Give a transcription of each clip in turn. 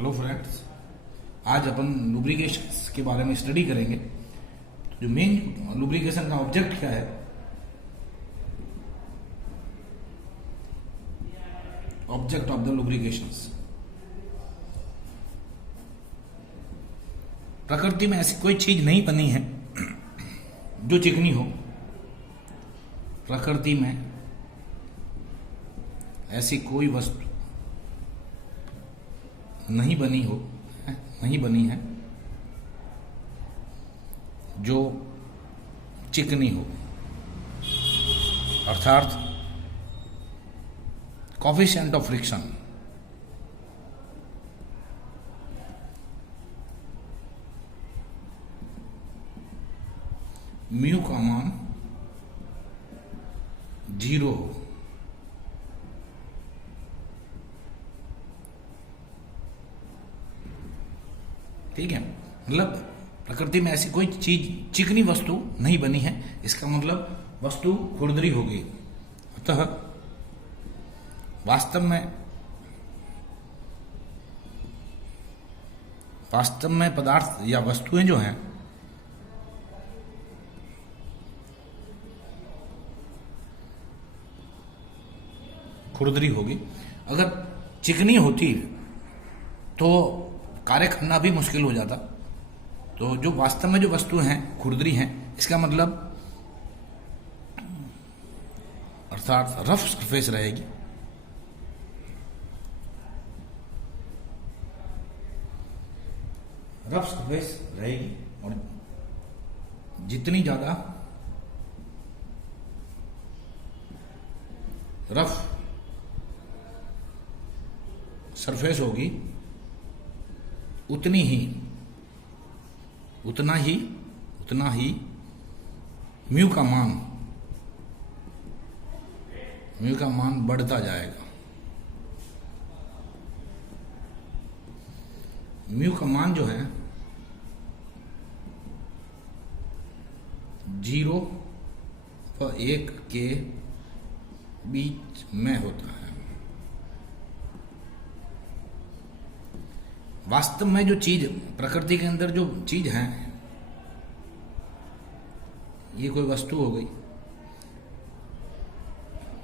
Hello friends, आज अपन lubrication के बारे में स्टडी करेंगे। जो मेन लुब्रिकेशन का ऑब्जेक्ट क्या है, ऑब्जेक्ट ऑफ द लुब्रिकेशंस। प्रकृति में ऐसी कोई चीज नहीं बनी है जो चिकनी हो। प्रकृति में ऐसी कोई वस्तु नहीं बनी है जो चिकनी हो, अर्थात कोफिशिएंट ऑफ फ्रिक्शन म्यू का मान 0 हो। ठीक है, मतलब प्रकृति में ऐसी कोई चीज चिकनी वस्तु नहीं बनी है, इसका मतलब वस्तु खुरदरी हो गई। अतः वास्तव में पदार्थ या वस्तुएं जो हैं खुरदरी होगी। अगर चिकनी होती तो कार्य करना भी मुश्किल हो जाता। तो जो वास्तव में जो वस्तु हैं खुरदरी हैं, इसका मतलब अर्थात रफ सरफेस रहेगी। रफ सरफेस रहेगी और जितनी ज्यादा रफ सरफेस होगी उतना ही म्यू का मान बढ़ता जाएगा। म्यू का मान जो है 0 व 1 के बीच में होता है। वास्तव में जो चीज प्रकृति के अंदर जो चीज है, ये कोई वस्तु हो गई,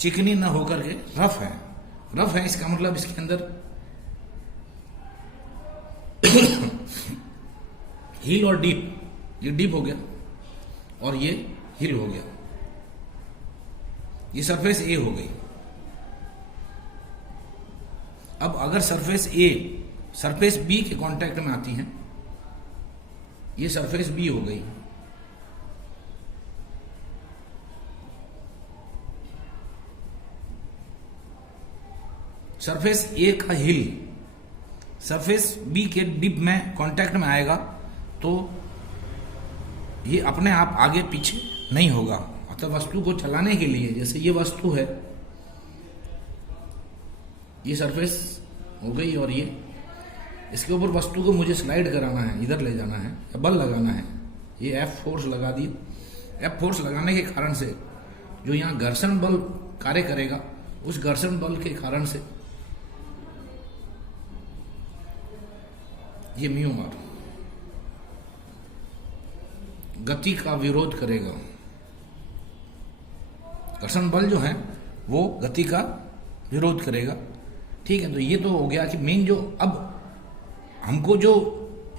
चिकनी न होकर के रफ है। इसका मतलब इसके अंदर हील और डीप, ये डीप हो गया और ये हील हो गया। ये सरफेस ए हो गई। अब अगर सरफेस ए सरफेस बी के कांटेक्ट में आती हैं, ये सरफेस बी हो गई। सरफेस ए का हिल सरफेस बी के डिप में कांटेक्ट में आएगा तो ये अपने आप आगे पीछे नहीं होगा। अतः वस्तु को चलाने के लिए, जैसे ये वस्तु है, ये सरफेस हो गई और ये इसके ऊपर वस्तु को मुझे स्लाइड कराना है, इधर ले जाना है या बल लगाना है। ये एफ फोर्स लगा दी। एफ फोर्स लगाने के कारण से जो यहाँ घर्षण बल कार्य करेगा, उस घर्षण बल के कारण से ये म्यू आर गति का विरोध करेगा। घर्षण बल जो है वो गति का विरोध करेगा। ठीक है, तो ये तो हो गया कि मेन जो अब हमको जो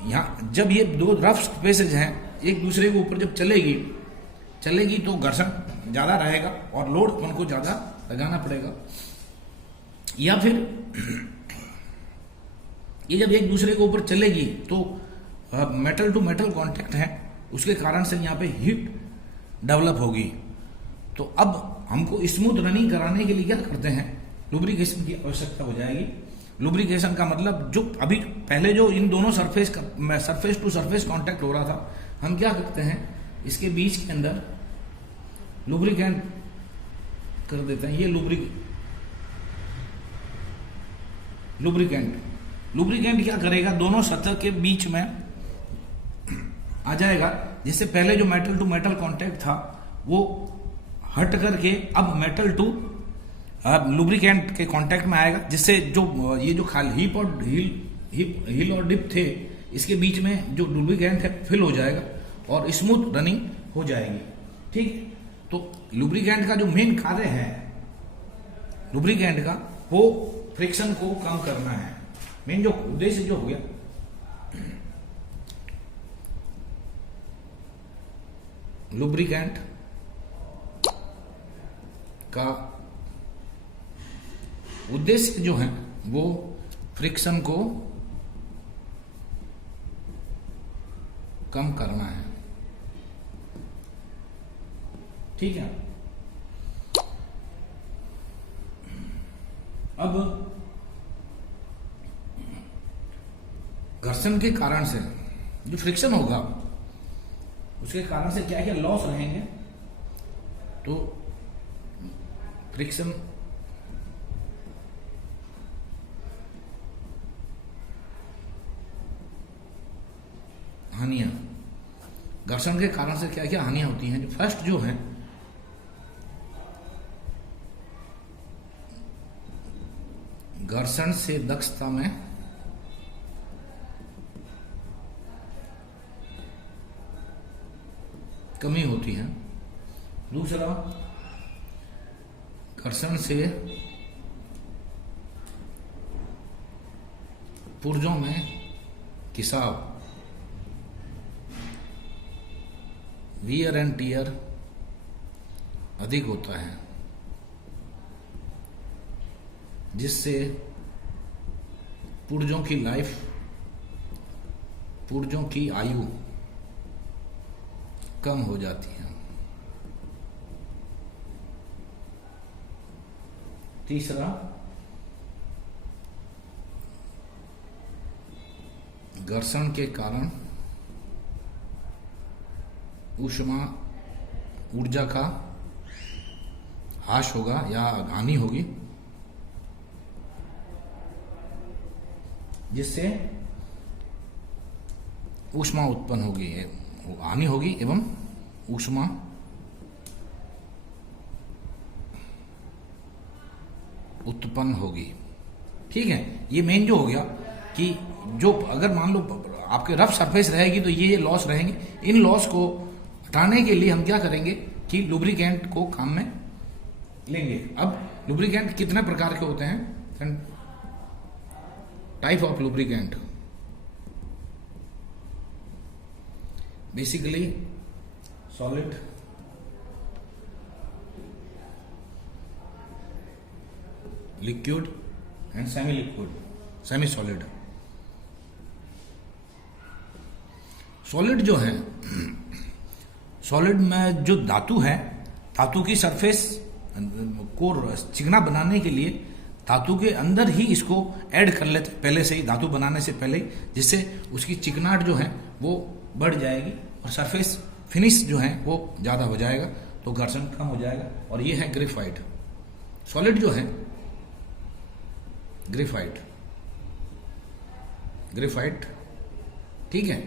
यहाँ जब ये दो रफ सरफेसेज हैं एक दूसरे के ऊपर जब चलेगी तो घर्षण ज्यादा रहेगा और लोड अपन को ज्यादा लगाना पड़ेगा। या फिर ये जब एक दूसरे के ऊपर चलेगी तो मेटल टू मेटल कांटेक्ट है, उसके कारण से यहाँ पे हीट डेवलप होगी। तो अब हमको स्मूथ रनिंग कराने के लिए क्या करते हैं, लुब्रिकेशन की आवश्यकता हो जाएगी। लुब्रिकेशन का मतलब जो अभी पहले जो इन दोनों सरफेस टू सरफेस कांटेक्ट हो रहा था, हम क्या करते हैं, इसके बीच के अंदर लुब्रिकेंट कर देते हैं। ये लुब्रिकेंट क्या करेगा, दोनों सतह के बीच में आ जाएगा। जिससे पहले जो मेटल टू मेटल कांटेक्ट था वो हट करके अब मेटल टू लुब्रिकेंट के कांटेक्ट में आएगा, जिससे जो ये जो हीप और हिल और डिप थे, इसके बीच में जो लुब्रिकेंट है फिल हो जाएगा और स्मूथ रनिंग हो जाएगी। ठीक, तो लुब्रिकेंट का जो मेन कार्य है लुब्रिकेंट का, वो फ्रिक्शन को कम करना है। मेन जो उद्देश्य जो हो गया, लुब्रिकेंट का उद्देश्य जो है वो फ्रिक्शन को कम करना है। ठीक है, अब घर्षण के कारण से जो फ्रिक्शन होगा उसके कारण से क्या क्या लॉस रहेंगे, तो फ्रिक्शन हानियां, घर्षण के कारण से क्या क्या हानियां होती हैं। जो फर्स्ट जो है, घर्षण से दक्षता में कमी होती है। दूसरा, घर्षण से पुर्जों में खिंचाव, वियर एंड टियर अधिक होता है, जिससे पुर्जों की लाइफ, पुर्जों की आयु कम हो जाती है। तीसरा, घर्षण के कारण ऊष्मा ऊर्जा का ह्रास होगा या हानि होगी, जिससे ऊष्मा उत्पन्न होगी, हानि होगी एवं ऊष्मा उत्पन्न होगी। ठीक है, ये मेन जो हो गया कि जो अगर मान लो आपके रफ सरफेस रहेगी तो ये लॉस रहेंगे। इन लॉस को हटाने के लिए हम क्या करेंगे कि लुब्रिकेंट को काम में लेंगे। अब लुब्रिकेंट कितने प्रकार के होते हैं? Type of lubricant, basically solid, liquid and semi liquid, semi solid. Solid जो है, सॉलिड में जो धातु है, धातु की सरफेस को चिकना बनाने के लिए धातु के अंदर ही इसको ऐड कर लेते पहले से ही, धातु बनाने से पहले, जिससे उसकी चिकनाहट जो है वो बढ़ जाएगी और सरफेस फिनिश जो है वो ज्यादा हो जाएगा, तो घर्षण कम हो जाएगा। और ये है ग्रेफाइट। सॉलिड जो है ग्रेफाइट, ग्रेफाइट। ठीक है,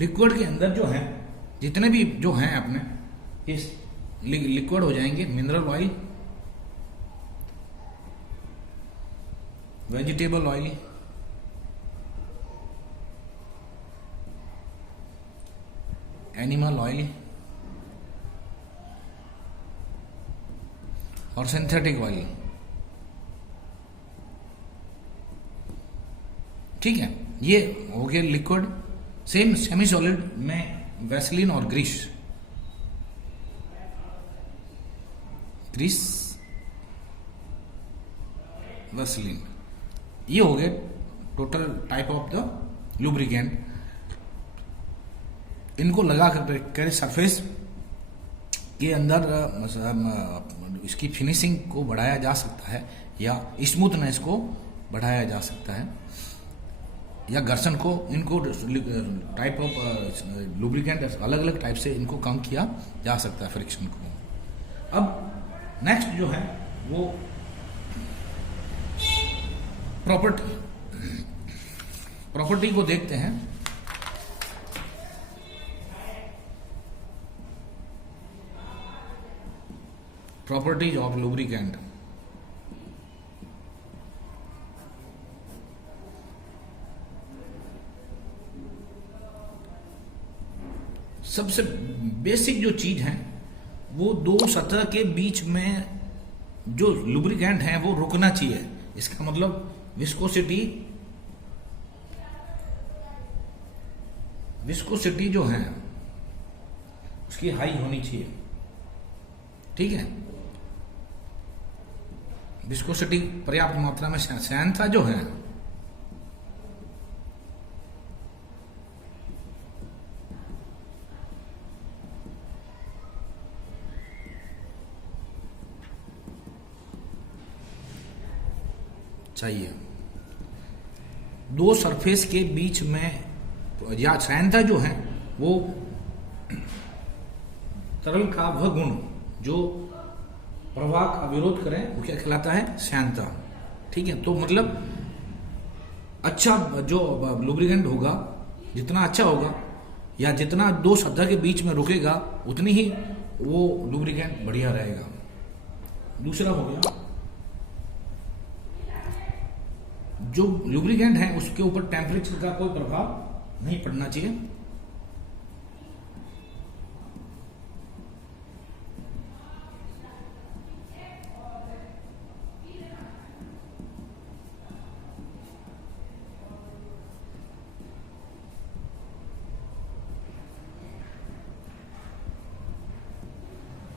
लिक्विड के अंदर जो है जितने भी जो हैं अपने इस लिक्विड हो जाएंगे mineral oil, vegetable oil, animal oil और सिंथेटिक ऑयल। ठीक है, ये हो गया लिक्विड। सेम सेमी सॉलिड में वैसलीन और ग्रीस, ग्रीस, वैसलीन, ये हो गए total type of the lubricant. इनको लगा कर सरफेस के अंदर इसकी फिनिशिंग को बढ़ाया जा सकता है या स्मूथनेस को बढ़ाया जा सकता है, या घर्षण को, इनको टाइप ऑफ लुब्रिकेंट अलग अलग टाइप से इनको कम किया जा सकता है, फ्रिक्शन को। अब नेक्स्ट जो है वो प्रॉपर्टी को देखते हैं। Properties of lubricant. सबसे बेसिक जो चीज है वो दो सतह के बीच में जो लुब्रिकेंट है वो रुकना चाहिए। इसका मतलब विस्कोसिटी जो है उसकी हाई होनी चाहिए। ठीक है, विस्कोसिटी पर्याप्त मात्रा में, श्यानता जो है चाहिए। दो सरफेस के बीच में या श्यानता जो है वो तरल का वह गुण जो प्रवाह का विरोध करें वो क्या कहलाता है? श्यानता। ठीक है, तो मतलब अच्छा जो लुब्रिकेंट होगा, जितना अच्छा होगा या जितना दो सतह के बीच में रुकेगा उतनी ही वो लुब्रिकेंट बढ़िया रहेगा। दूसरा हो गया, जो लुब्रिकेंट है उसके ऊपर टेम्परेचर का कोई प्रभाव नहीं पड़ना चाहिए।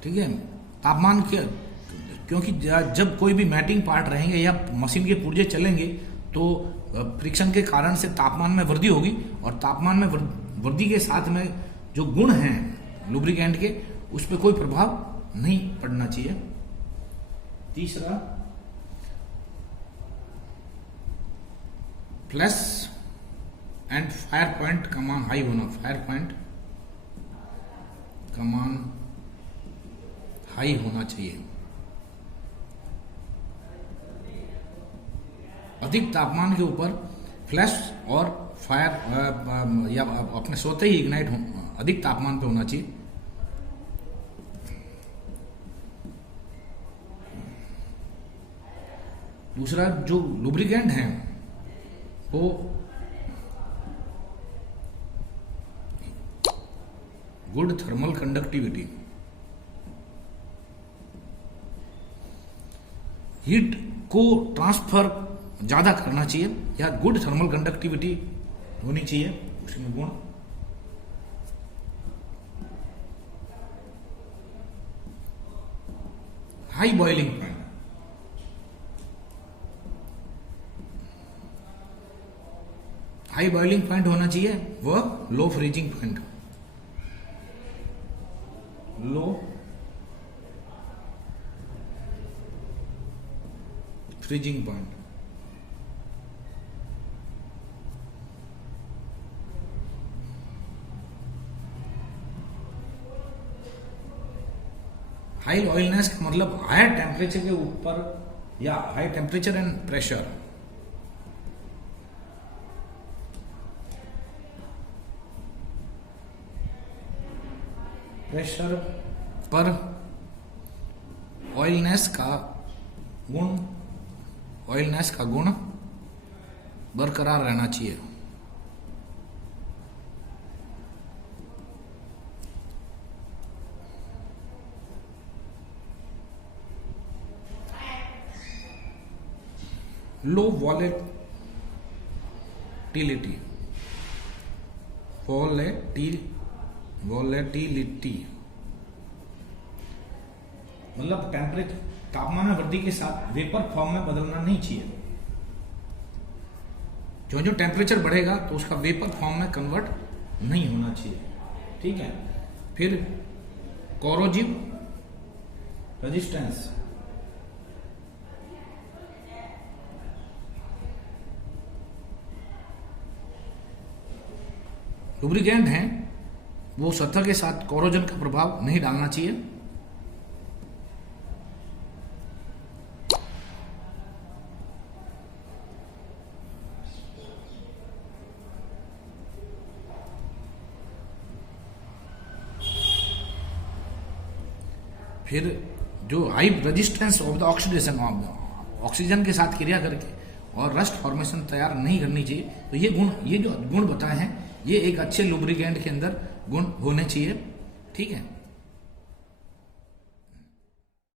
ठीक है, तापमान के, क्योंकि जब कोई भी मैटिंग पार्ट रहेंगे या मशीन के पुर्जे चलेंगे तो फ्रिक्शन के कारण से तापमान में वृद्धि होगी, और तापमान में वृद्धि के साथ में जो गुण हैं लुब्रिकेंट के उस पर कोई प्रभाव नहीं पड़ना चाहिए। तीसरा, फ्लैश एंड फायर पॉइंट का मान हाई होना। फायर पॉइंट का मान हाई होना चाहिए। अधिक तापमान के ऊपर फ्लैश और फायर या अपने स्वतः ही इग्नाइट अधिक तापमान पे होना चाहिए। दूसरा, जो लुब्रिकेंट है वो गुड थर्मल कंडक्टिविटी, हीट को ट्रांसफर ज्यादा करना चाहिए या गुड थर्मल कंडक्टिविटी होनी चाहिए उसमें गुण। High boiling point, high boiling point होना चाहिए वह लो फ्रीजिंग पॉइंट, लो फ्रीजिंग पॉइंट। हाई ऑयलनेस का मतलब हायर टेम्परेचर के ऊपर या high temperature and pressure. Pressure पर ऑयलनेस का गुण बरकरार रहना चाहिए। लो वॉलेटिलिटी मतलब टेम्परेचर, तापमान में वृद्धि के साथ वेपर फॉर्म में बदलना नहीं चाहिए। जो जो टेम्परेचर बढ़ेगा तो उसका वेपर फॉर्म में कन्वर्ट नहीं होना चाहिए। ठीक है, फिर कोरोजिव रेजिस्टेंस, लुब्रिकेंट हैं वो सतह के साथ कोरोजन का प्रभाव नहीं डालना चाहिए। फिर जो high resistance of the oxidation, oxygen के साथ क्रिया करके और रस्ट फॉर्मेशन तैयार नहीं करनी चाहिए। तो ये जो गुण बताए हैं ये एक अच्छे लुब्रिकेंट के अंदर गुण होने चाहिए। ठीक है।